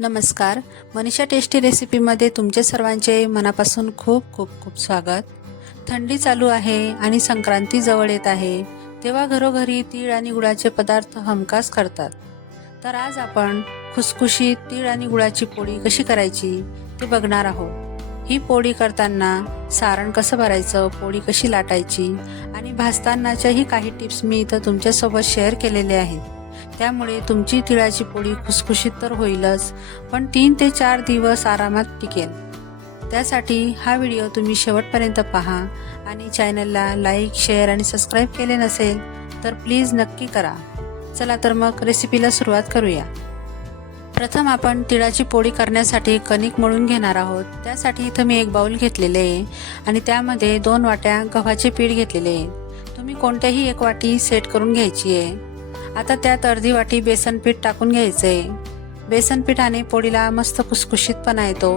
नमस्कार. मनीषा टेस्टी रेसिपीमध्ये तुमचे सर्वांचे मनापासून खूप खूप खूप स्वागत. थंडी चालू आहे आणि संक्रांती जवळ येत आहे. तेव्हा घरोघरी तीळ आणि गुळाचे पदार्थ हमखास करतात. तर आज आपण खुसखुशीत तीळ आणि गुळाची पोळी कशी करायची ते बघणार आहोत. ही पोळी करताना सारण कसं भरायचं पोळी कशी लाटायची आणि भाजतानाच्याही काही टिप्स मी इथं तुमच्यासोबत शेअर केलेले आहेत. त्यामुळे तुमची तिळाची पोळी खुसखुशीत तर होईलच पण तीन ते चार दिवस आरामात टिकेल. त्यासाठी हा व्हिडिओ तुम्ही शेवटपर्यंत पहा आणि चॅनलला लाईक शेअर आणि सबस्क्राईब केले नसेल तर प्लीज नक्की करा. चला तर मग रेसिपीला सुरुवात करूया. प्रथम आपण तिळाची पोळी करण्यासाठी कणिक मळून घेणार आहोत. त्यासाठी इथं मी एक बाऊल घेतलेले आहे आणि त्यामध्ये दोन वाट्या गव्हाचे पीठ घेतलेले आहे. तुम्ही कोणत्याही एक वाटी सेट करून घ्यायची आहे. आता त्यात अर्धी वाटी बेसन पीठ टाकून घ्यायचे. बेसन पिठाने पोळीला मस्त कुसकुशीतपणा येतो.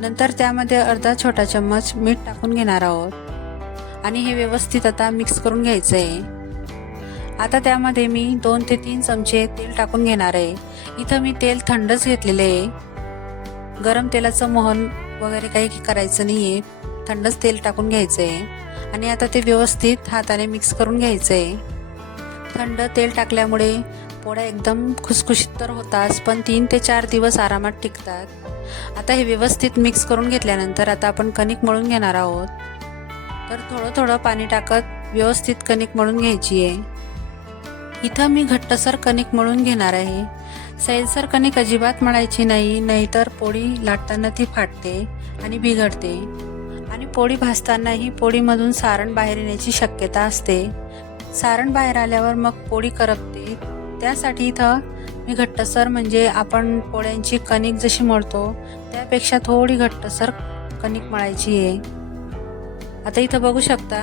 नंतर त्यामध्ये अर्धा छोटा चम्मच मीठ टाकून घेणार आहोत. आणि हे व्यवस्थित आता मिक्स करून घ्यायचंय आता त्यामध्ये मी दोन ते तीन चमचे तेल टाकून घेणार आहे. इथं मी तेल थंडच घेतलेले आहे. गरम तेलाचं मोहन वगैरे काही करायचं नाही आहे थंडच तेल टाकून घ्यायचं आहे आणि आता ते व्यवस्थित हाताने मिक्स करून घ्यायचं आहे थंड तेल टाकल्यामुळे पोळ्या एकदम खुसखुशीत तर होताच पण तीन ते चार दिवस आरामात टिकतात. आता हे व्यवस्थित मिक्स करून घेतल्यानंतर आता आपण कणिक मळून घेणार आहोत. तर थोडं थोडं पाणी टाकत व्यवस्थित कणिक मळून घ्यायची आहे इथं मी घट्टसर कणिक मळून घेणार आहे. सैलसर कणिक अजिबात मळायची नाही नाहीतर पोळी लाटताना ती फाटते आणि बिघडते. आणि पोळी भाजतानाही पोळीमधून सारण बाहेर येण्याची शक्यता असते. सारण बाहेर आल्यावर मग पोळी करपते त्यासाठी इथं मी घट्टसर म्हणजे आपण पोळ्यांची कणिक जशी मळतो त्यापेक्षा थोडी घट्टसर कणिक मळायची आहे. आता इथं बघू शकता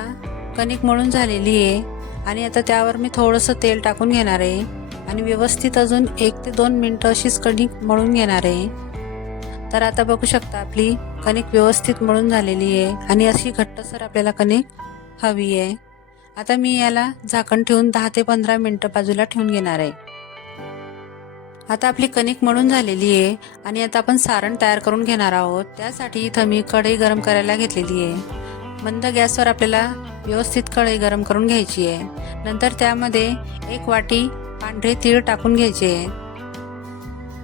कणिक मळून झालेली आहे आणि आता त्यावर मी थोडंसं तेल टाकून घेणार आहे आणि व्यवस्थित अजून एक ते दोन मिनटं अशीच कणिक मळून घेणार आहे. तर आता बघू शकता आपली कणिक व्यवस्थित मळून झालेली आहे आणि अशी घट्टसर आपल्याला कणिक हवी आहे. आता मी याला झाकण ठेवून दहा ते पंधरा मिनटं बाजूला ठेवून घेणार आहे. आता आपली कणिक मळून झालेली आहे आणि आता आपण सारण तयार करून घेणार आहोत. त्यासाठी इथं मी कढई गरम करायला घेतलेली आहे. मंद गॅसवर आपल्याला व्यवस्थित कढई गरम करून घ्यायची आहे. नंतर त्यामध्ये एक वाटी पांढरे तीळ टाकून घ्यायचे आहे.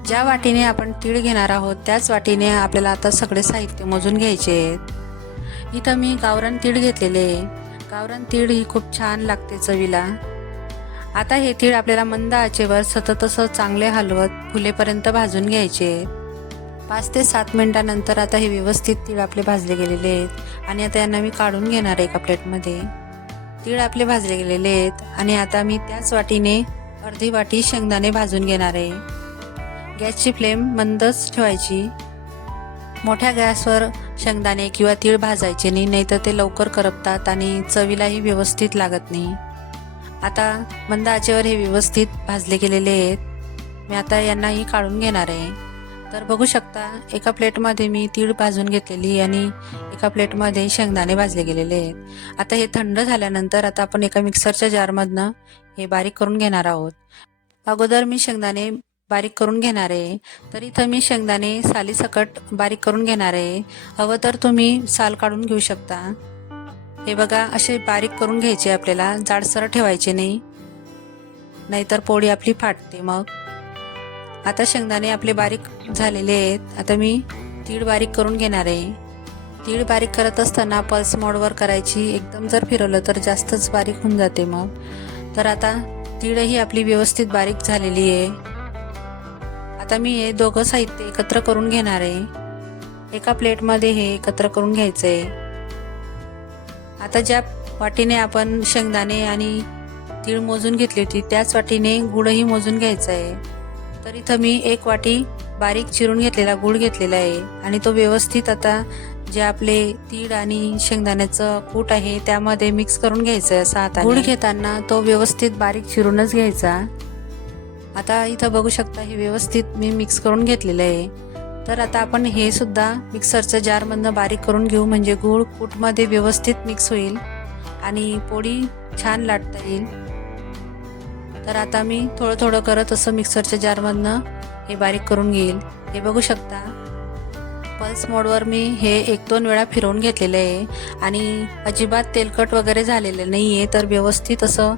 ज्या वाटीने आपण तीळ घेणार आहोत त्याच वाटीने आपल्याला आता सगळे साहित्य मोजून घ्यायचे आहेत. इथं मी गावरान तीळ घेतलेले आहे. गावरान तीळ ही खूप छान लागते चवीला. आता हे तीळ आपल्याला मंद आचेवर सतत असं चांगले हलवत फुलेपर्यंत भाजून घ्यायचे. पाच ते सात मिनिटानंतर आता हे व्यवस्थित तीळ आपले भाजले गेलेले आहेत आणि आता यांना मी काढून घेणार आहे एका प्लेटमध्ये. तीळ आपले भाजले गेलेले आहेत आणि आता मी त्याच वाटीने अर्धी वाटी शेंगदाणे भाजून घेणार आहे. गॅसची फ्लेम मंदच ठेवायची. मोठ्या गॅसवर शेंगदाणे किंवा तीळ भाजायचे नाही नाहीतर ते लवकर करपतात आणि चवीलाही व्यवस्थित लागत नाही. आता मंद आचेवर हे व्यवस्थित भाजले गेलेले आहेत. मी आता यांनाही काढून घेणार आहे. तर बघू शकता एका प्लेटमध्ये मी तीळ भाजून घेतलेली आणि एका प्लेटमध्ये शेंगदाणे भाजले गेलेले आहेत. आता हे थंड झाल्यानंतर आता आपण एका मिक्सरच्या जारमधनं हे बारीक करून घेणार आहोत. अगोदर मी शेंगदाणे बारीक करून घेणार आहे. तर इथं मी शेंगदाणे सालीसकट बारीक करून घेणार आहे. हवं तर तुम्ही साल काढून घेऊ शकता. हे बघा असे बारीक करून घ्यायचे आपल्याला. जाडसर ठेवायचे नाही. नाहीतर पोळी आपली फाटते मग. आता शेंगदाणे आपले बारीक झालेले आहेत. आता मी तीळ बारीक करून घेणार आहे. तीळ बारीक करत असताना पल्स मोडवर करायची. एकदम जर फिरवलं तर जास्तच बारीक होऊन जाते मग. तर आता तीळही आपली व्यवस्थित बारीक झालेली आहे. आता मी हे दोघं साहित्य एकत्र करून घेणार आहे. एका प्लेटमध्ये हे एकत्र करून घ्यायचं आहे आता ज्या वाटीने आपण शेंगदाणे आणि तीळ मोजून घेतली होती त्याच वाटीने गुळही मोजून घ्यायचा आहे तर इथं मी एक वाटी बारीक चिरून घेतलेला गुळ घेतलेला आहे आणि तो व्यवस्थित आता जे आपले तीळ आणि शेंगदाण्याचं कूट आहे त्यामध्ये मिक्स करून घ्यायचं आहे असा आता गुळ घेताना तो व्यवस्थित बारीक चिरूनच घ्यायचा. आता इथं बघू शकता हे व्यवस्थित मी मिक्स करून घेतलेलं आहे. तर आता आपण हे सुद्धा मिक्सरचं जारमधनं बारीक करून घेऊ म्हणजे गूळ कूटमध्ये व्यवस्थित मिक्स होईल आणि पोळी छान लाटता येईल. तर आता मी थोडं थोडं करत असं मिक्सरच्या जारमधनं हे बारीक करून घेईल. हे बघू शकता पल्स मोडवर मी हे एक दोन वेळा फिरवून घेतलेलं आहे आणि अजिबात तेलकट वगैरे झालेलं नाही आहे तर व्यवस्थित असं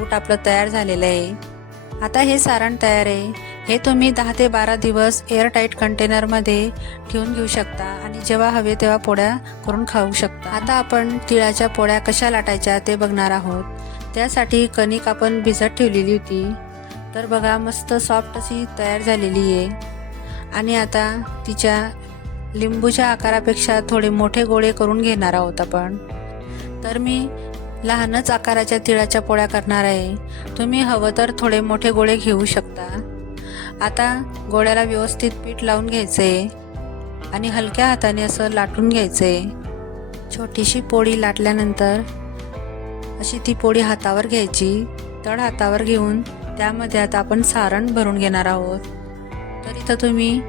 ऊट आपलं तयार झालेलं आहे. आता हे सारण तयार आहे. हे तुम्ही दहा ते बारा दिवस एअरटाईट कंटेनरमध्ये ठेवून घेऊ शकता आणि जेव्हा हवे तेव्हा पोळ्या करून खाऊ शकता. आता आपण तिळाच्या पोळ्या कशा लाटायच्या ते बघणार आहोत. त्यासाठी कणिक आपण भिजत ठेवलेली होती. तर बघा मस्त सॉफ्ट अशी तयार झालेली आहे. आणि आता तिच्या लिंबूच्या आकारापेक्षा थोडे मोठे गोळे करून घेणार आहोत आपण. तर मी लहानच आकाराच्या तिळाच्या पोळ्या करणार आहे. तुम्ही हवं तर थोडे मोठे गोळे घेऊ शकता. आता गोळ्याला व्यवस्थित पीठ लावून घ्यायचे आणि हलक्या हाताने असं लाटून घ्यायचे. छोटीशी पोळी लाटल्यानंतर अशी ती पोळी हातावर घ्यायची. तळ हातावर घेऊन त्यामध्ये आता आपण सारण भरून घेणार आहोत. तर इथं तुम्ही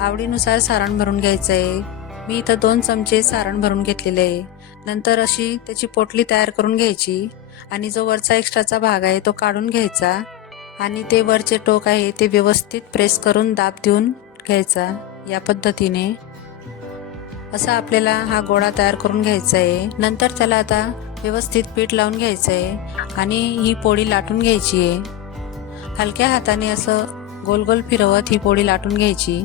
आवडीनुसार सारण भरून घ्यायचं आहे मी इथं दोन चमचे सारण भरून घेतलेले आहे. नंतर अशी त्याची पोटली तयार करून घ्यायची आणि जो वरचा एक्स्ट्राचा भाग आहे तो काढून घ्यायचा आणि ते वरचे टोक आहे ते व्यवस्थित प्रेस करून दाब देऊन घ्यायचा या पद्धतीने. असा आपल्याला हा गोळा तयार करून घ्यायचा आहे. नंतर त्याला आता व्यवस्थित पीठ लावून घ्यायचं आहे आणि ही पोळी लाटून घ्यायची आहे. हलक्या हाताने असं गोल गोल फिरवत ही पोळी लाटून घ्यायची.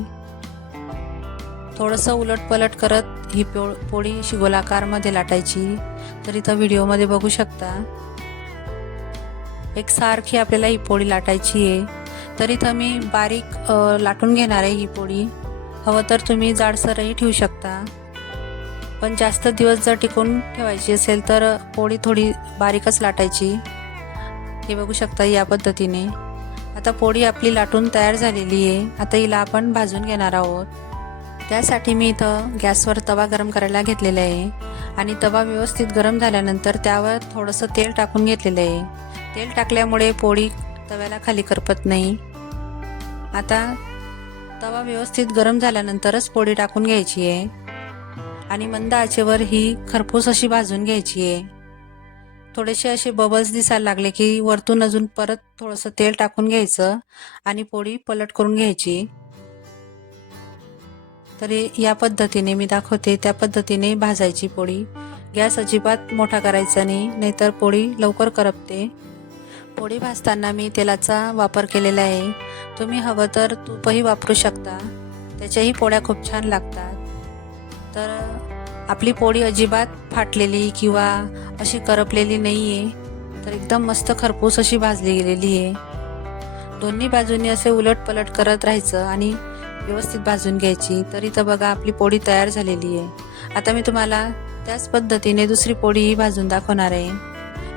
थोडंसं उलट पलट करत ही पो पोळी अशी गोलाकारमध्ये लाटायची. तर इथं व्हिडिओमध्ये बघू शकता. एक सारखी आपल्याला ही पोळी लाटायची आहे. तर इथं मी बारीक लाटून घेणार आहे ही पोळी. हवं तर तुम्ही जाडसरही ठेवू शकता. पण जास्त दिवस जर टिकून ठेवायची असेल तर पोळी थोडी बारीकच लाटायची. हे बघू शकता या पद्धतीने. आता पोळी आपली लाटून तयार झालेली आहे. आता हिला आपण भाजून घेणार आहोत. त्यासाठी मी इथं गॅसवर तवा गरम करायला घेतलेला आहे. आणि तवा व्यवस्थित गरम झाल्यानंतर त्यावर थोडंसं तेल टाकून घेतलेलं आहे. तेल टाकल्यामुळे पोळी तव्याला खाली करपत नाही. आता तवा व्यवस्थित गरम झाल्यानंतरच पोळी टाकून घ्यायची आहे. आणि मंद आचेवर ही खरपूस अशी भाजून घ्यायची आहे. थोडेसे असे बबल्स दिसायला लागले की वरतून अजून परत थोडंसं तेल टाकून घ्यायचं आणि पोळी पलट करून घ्यायची. तर या पद्धतीने मी दाखवते त्या पद्धतीने भाजायची पोळी. गॅस अजिबात मोठा करायचा नाही नाहीतर पोळी लवकर करपते. पोळी भाजताना मी तेलाचा वापर केलेला आहे. तुम्ही हवं तर तूपही वापरू शकता. त्याच्याही पोळ्या खूप छान लागतात. तर आपली पोळी अजिबात फाटलेली किंवा अशी करपलेली नाही आहे तर एकदम मस्त खरपूस अशी भाजली गेलेली आहे. दोन्ही बाजूनी असे उलट पलट करत राहायचं आणि व्यवस्थित भाजून घ्यायची. तर इथं बघा आपली पोळी तयार झालेली आहे. आता मी तुम्हाला त्याच पद्धतीने दुसरी पोळीही भाजून दाखवणार आहे.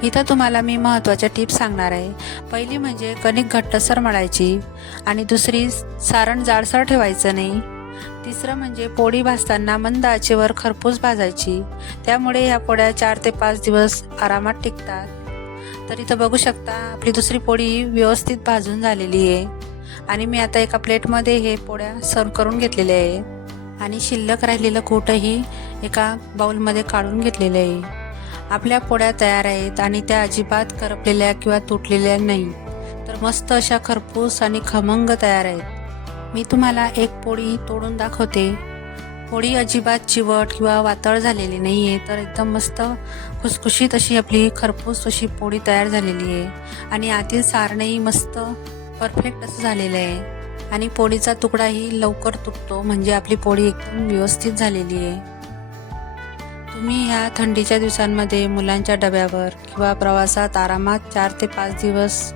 इथं तुम्हाला मी महत्त्वाच्या टिप्स सांगणार आहे. पहिली म्हणजे कणिक घट्टसर मळायची आणि दुसरी सारण जाडसर ठेवायचं नाही. तिसरं म्हणजे पोळी भाजताना मंद आचेवर खरपूस भाजायची. त्यामुळे ह्या पोळ्या चार ते पाच दिवस आरामात टिकतात. तर इथं बघू शकता आपली दुसरी पोळी व्यवस्थित भाजून झालेली आहे. आणि मी आता एका प्लेटमध्ये हे पोळ्या सर्व करून घेतलेल्या आहे. आणि शिल्लक राहिलेलं कूटही एका बाउलमध्ये काढून घेतलेलं आहे. आपल्या पोळ्या तयार आहेत आणि त्या अजिबात करपलेल्या किंवा तुटलेल्या नाही. तर मस्त अशा खरपूस आणि खमंग तयार आहेत. मी तुम्हाला एक पोळी तोडून दाखवते. पोळी अजिबात चिवट किंवा वातळ झालेली नाही आहे तर एकदम मस्त खुसखुशीत अशी आपली खरपूस अशी पोळी तयार झालेली आहे. आणि आतील सारणही मस्त परफेक्ट असं झालेलं आहे. आणि पोळीचा तुकडाही लवकर तुटतो म्हणजे आपली पोळी एकदम व्यवस्थित झालेली आहे. तुम्ही ह्या थंडीच्या दिवसांमध्ये मुलांच्या डब्यावर किंवा प्रवासात आरामात चार ते पाच दिवस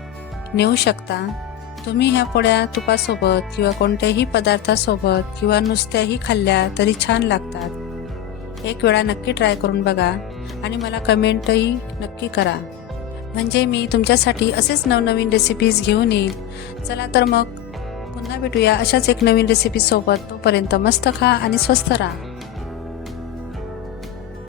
नेऊ शकता. तुम्ही ह्या पोळ्या तुपासोबत किंवा कोणत्याही पदार्थासोबत किंवा नुसत्याही खाल्ल्या तरी छान लागतात. एक वेळा नक्की ट्राय करून बघा आणि मला कमेंटही नक्की करा. म्हणजे मी तुमच्यासाठी असेच नवनवीन रेसिपीज घेऊन येईल. चला तर मग पुन्हा भेटूया अशाच एक नवीन रेसिपीसोबत तोपर्यंत मस्त खा आणि स्वस्त राहा.